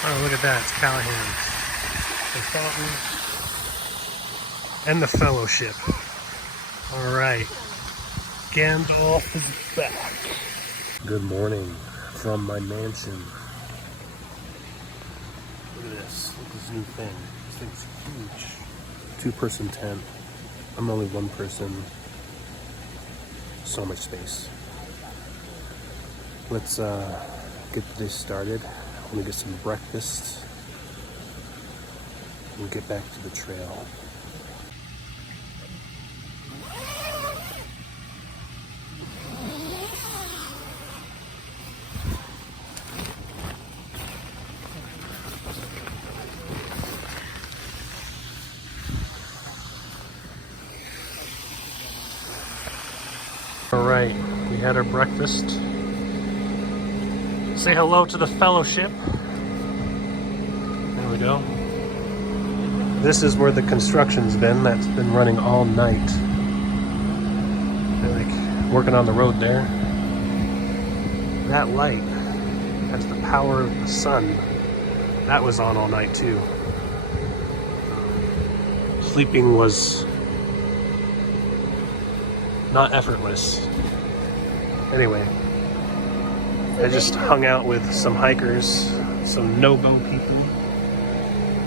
Oh, look at that. It's Callahans. The fountain and the fellowship. All right. Gandalf is back. Good morning from my mansion. Look at this. Look at this new thing. This thing's huge. Two-person tent. I'm only one person. So much space. Let's get this started. I'm gonna get some breakfast and get back to the trail. All right, we had our breakfast. Say hello to the fellowship. There we go. This is where the construction's been. That's been running all night. They're like working on the road there. That light, that's the power of the sun. That was on all night too. Sleeping was not effortless. Anyway, I just hung out with some hikers, some no-bow people.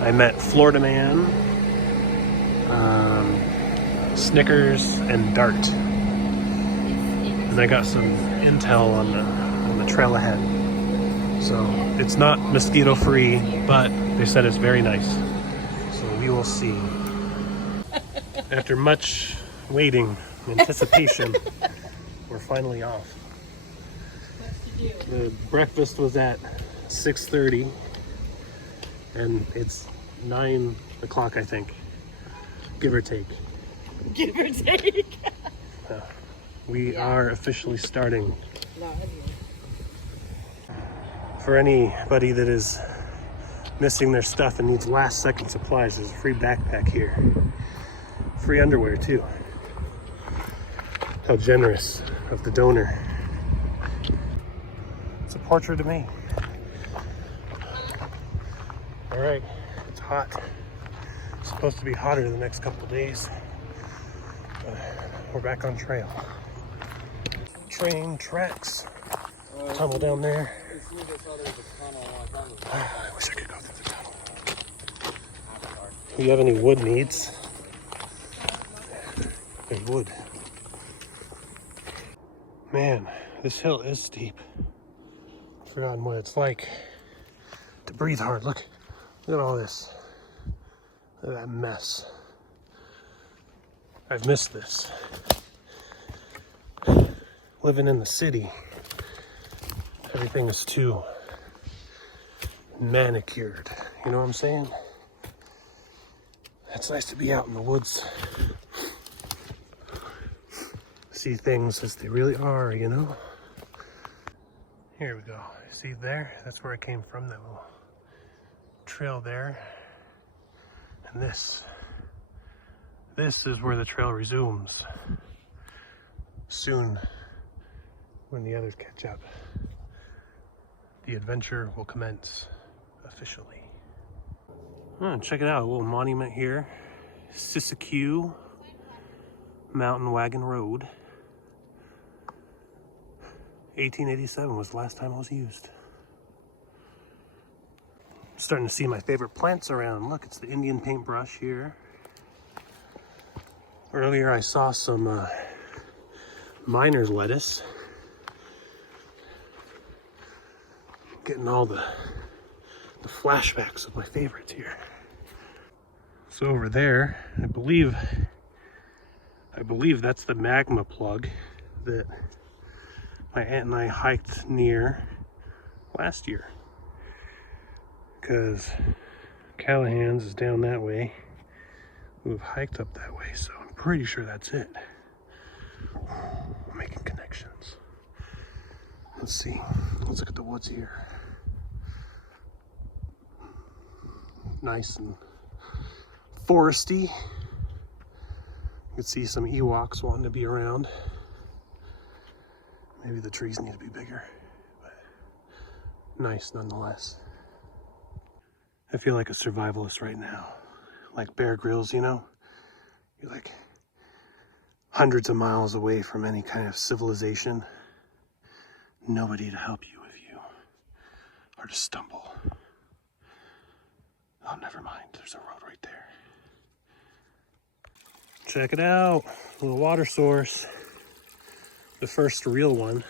I met Florida Man, Snickers, and Dart. And I got some intel on the trail ahead. So it's not mosquito-free, but they said it's very nice. So we will see. After much waiting, anticipation, we're finally off. The breakfast was at 6:30 and it's 9 o'clock, I think, give or take. Give or take. We are officially starting. For anybody that is missing their stuff and needs last second supplies, there's a free backpack here. Free underwear too. How generous of the donor. It's a portrait of me. All right, it's hot. It's supposed to be hotter the next couple of days. We're back on trail. Train tracks. Tunnel down there. I wish I could go through the tunnel. Do you have any wood needs? There's wood. Man, this hill is steep. I've forgotten what it's like to breathe hard. Look at all this. Look at that mess. I've missed this. Living in the city, everything is too manicured. You know what I'm saying? It's nice to be out in the woods. See things as they really are, you know? Here we go. See there? That's where I came from, that little trail there. And this is where the trail resumes. Soon, when the others catch up, the adventure will commence officially. Oh, check it out, a little monument here. Siskiyou Mountain Wagon Road. 1887 was the last time it was used. Starting to see my favorite plants around. Look, it's the Indian paintbrush here. Earlier I saw some miner's lettuce. Getting all the flashbacks of my favorites here. So over there, I believe that's the magma plug that my aunt and I hiked near last year. Because Callahans is down that way. We've hiked up that way, so I'm pretty sure that's it. I'm making connections. Let's see. Let's look at the woods here. Nice and foresty. You can see some Ewoks wanting to be around. Maybe the trees need to be bigger, but nice nonetheless. I feel like a survivalist right now. Like Bear Grylls, you know? You're like hundreds of miles away from any kind of civilization. Nobody to help you if you are to stumble. Oh, never mind. There's a road right there. Check it out. A little water source. The first real one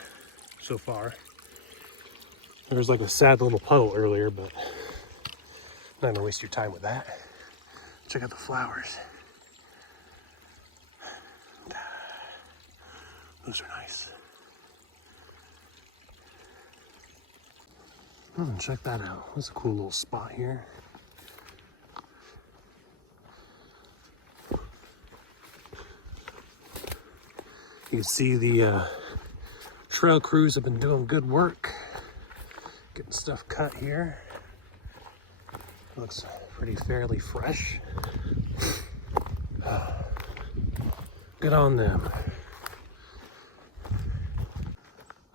so far. There was like a sad little puddle earlier, but I'm not gonna waste your time with that. Check out the flowers. Those are nice. Check that out. That's a cool little spot here. You can see the trail crews have been doing good work. Getting stuff cut here. Looks pretty fairly fresh. Good on them.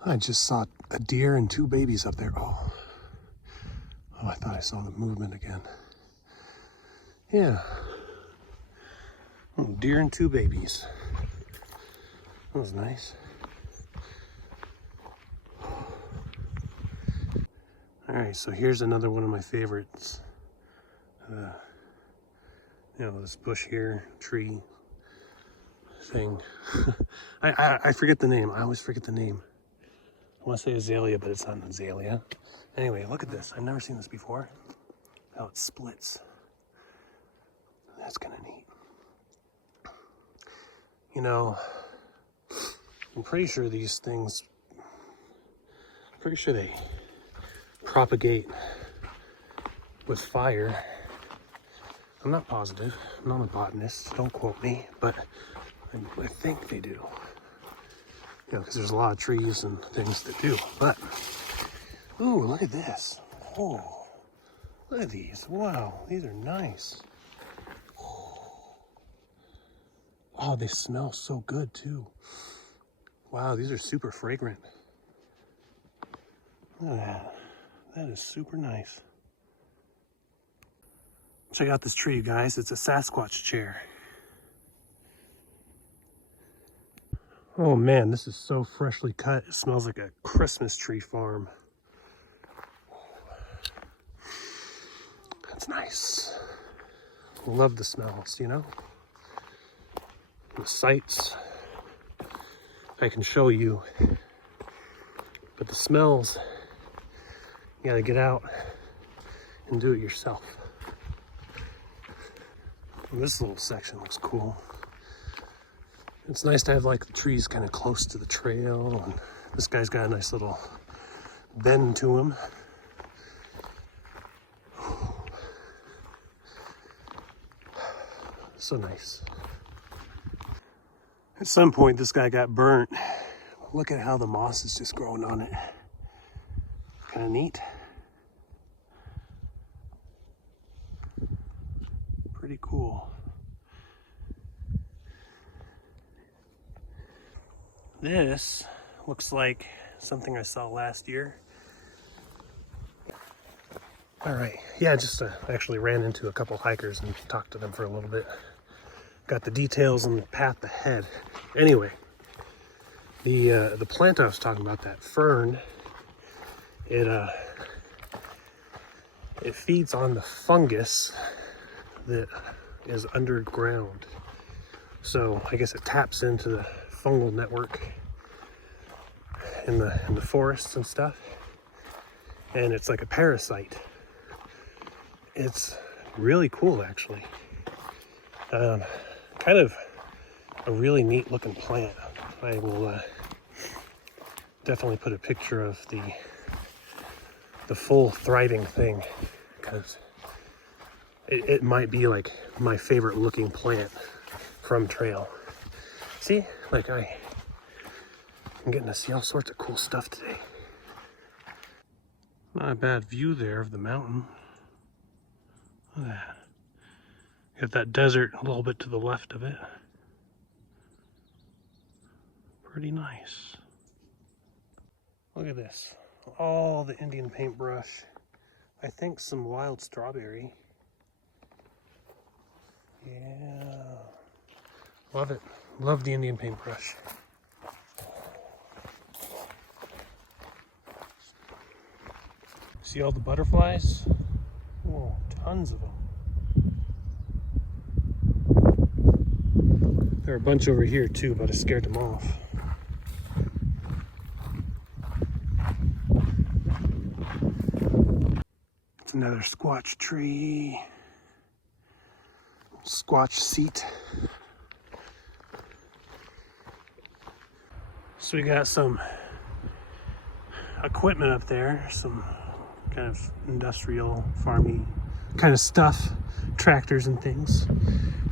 I just saw a deer and 2 babies up there. Oh, I thought I saw the movement again. Yeah. Oh, deer and 2 babies. That was nice. All right, so here's another one of my favorites. You know, this bush here, tree thing. I forget the name. I always forget the name. I want to say azalea, but it's not an azalea. Anyway, look at this. I've never seen this before. How it splits. That's kind of neat. You know, I'm pretty sure these things, they propagate with fire. I'm not positive. I'm not a botanist. Don't quote me, but I think they do. You know, because there's a lot of trees and things that do. But, ooh, look at this. Oh, look at these. Wow, these are nice. Oh, they smell so good too. Wow, these are super fragrant. Look at that. That is super nice. Check out this tree, guys. It's a Sasquatch chair. Oh man, this is so freshly cut. It smells like a Christmas tree farm. That's nice. Love the smells, you know? The sights I can show you, but the smells, you gotta get out and do it yourself. And this little section looks cool. It's nice to have like the trees kind of close to the trail, and this guy's got a nice little bend to him. So nice. At some point this guy got burnt. Look at how the moss is just growing on it. Kind of neat. Pretty cool. This looks like something I saw last year. All right, yeah, just actually ran into a couple hikers and talked to them for a little bit. Got the details on the path ahead. Anyway, the plant I was talking about, that fern, it feeds on the fungus that is underground. So I guess it taps into the fungal network in the forests and stuff, and it's like a parasite. It's really cool, actually. Kind of a really neat looking plant. I will definitely put a picture of the full thriving thing, because it might be like my favorite looking plant from trail. See, like I'm getting to see all sorts of cool stuff today. Not a bad view there of the mountain. Look at that. Got that desert a little bit to the left of it. Pretty nice. Look at this. All the Indian paintbrush I think some wild strawberry. Yeah. Love it. Love the Indian paintbrush. See all the butterflies? Oh, tons of them. There are a bunch over here too, but I scared them off. It's another squash tree. Squash seat. So we got some equipment up there, some kind of industrial, farmy kind of stuff, tractors and things.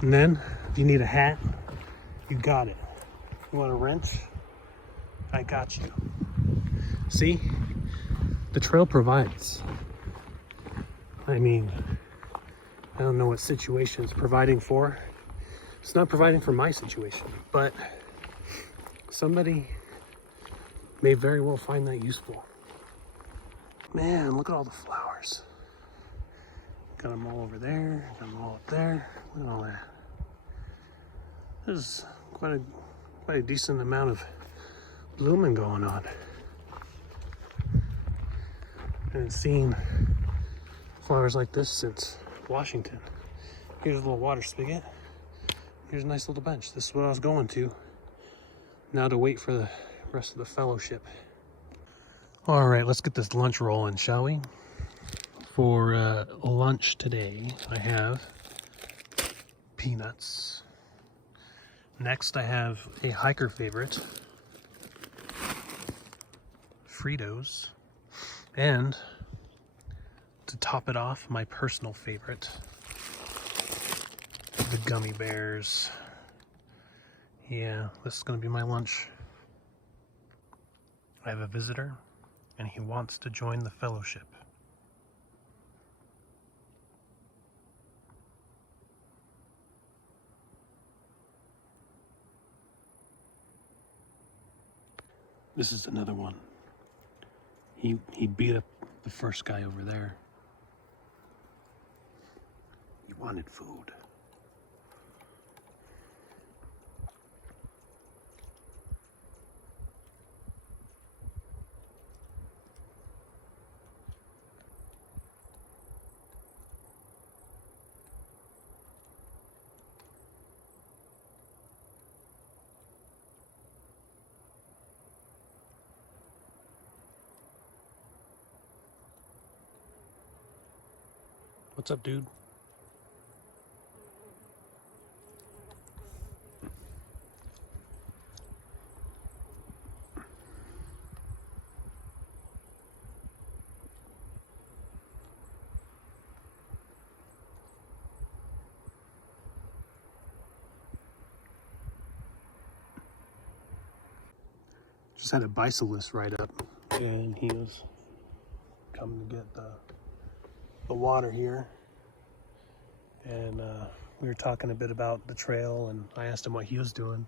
And then, if you need a hat, you got it. You want a wrench? I got you. See? The trail provides. I mean, I don't know what situation it's providing for. It's not providing for my situation, but somebody may very well find that useful. Man, look at all the flowers. Got them all over there, got them all up there. Look at all that. There's quite a decent amount of blooming going on. I haven't seen flowers like this since Washington. Here's a little water spigot. Here's a nice little bench. This is what I was going to. Now to wait for the rest of the fellowship. All right, let's get this lunch rolling, shall we? For lunch today, I have peanuts. Next, I have a hiker favorite, Fritos. And to top it off, my personal favorite, the gummy bears. Yeah, this is gonna be my lunch. I have a visitor, and he wants to join the fellowship. This is another one. He beat up the first guy over there. He wanted food. What's up, dude? Just had a bicyclist ride up, and he was coming to get the water here, and we were talking a bit about the trail, and I asked him what he was doing,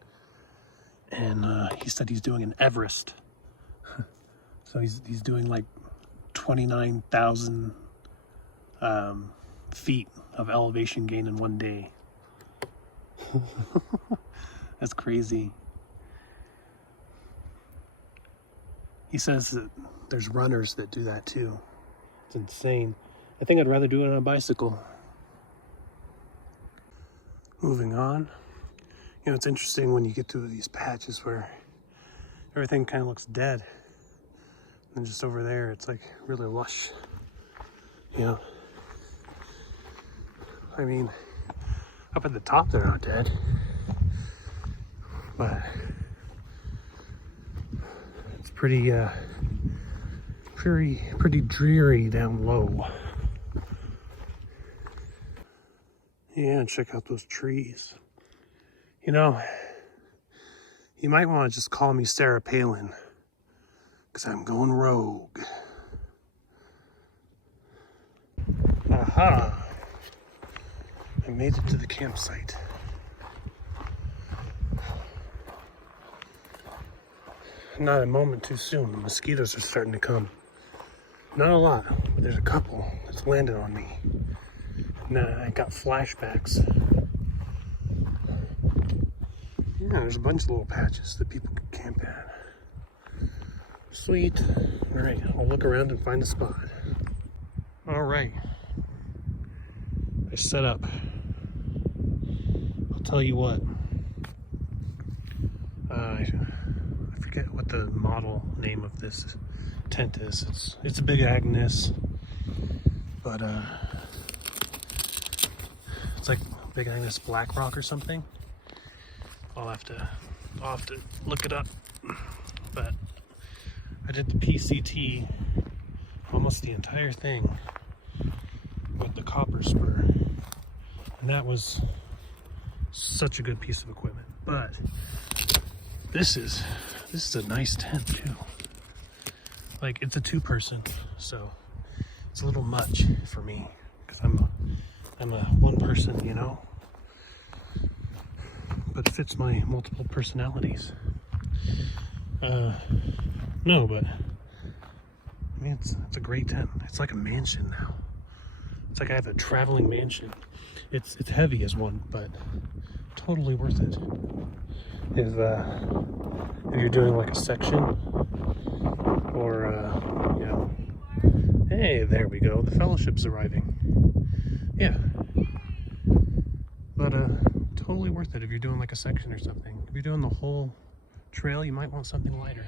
and he said he's doing an Everest. So he's doing like 29,000 feet of elevation gain in one day. That's crazy. He says that there's runners that do that too. It's insane. I think I'd rather do it on a bicycle. Moving on. You know, it's interesting when you get to these patches where everything kind of looks dead. And just over there, it's like really lush. You know? I mean, up at the top, they're not dead. But it's pretty dreary down low. Yeah, check out those trees. You know, you might want to just call me Sarah Palin, because I'm going rogue. Aha! I made it to the campsite. Not a moment too soon. The mosquitoes are starting to come. Not a lot, But there's a couple that's landed on me. Nah, I got flashbacks. Yeah, there's a bunch of little patches that people can camp at. Sweet. Alright, I'll look around and find a spot. Alright. I set up. I'll tell you what. I forget what the model name of this tent is. It's a Big Agnes, but it's like Big Agnes Black Rock or something. I'll have to look it up. But I did the PCT almost the entire thing with the copper spur, and that was such a good piece of equipment. But this is a nice tent too. Like, it's a 2-person, so it's a little much for me because I'm a 1-person, you know. But it fits my multiple personalities. No, but I mean, it's a great tent. It's like a mansion now. It's like I have a traveling mansion. It's heavy as one, but totally worth it. If you're doing like a section, or you know, hey, there we go. The fellowship's arriving. Yeah, but totally worth it if you're doing like a section or something. If you're doing the whole trail, you might want something lighter.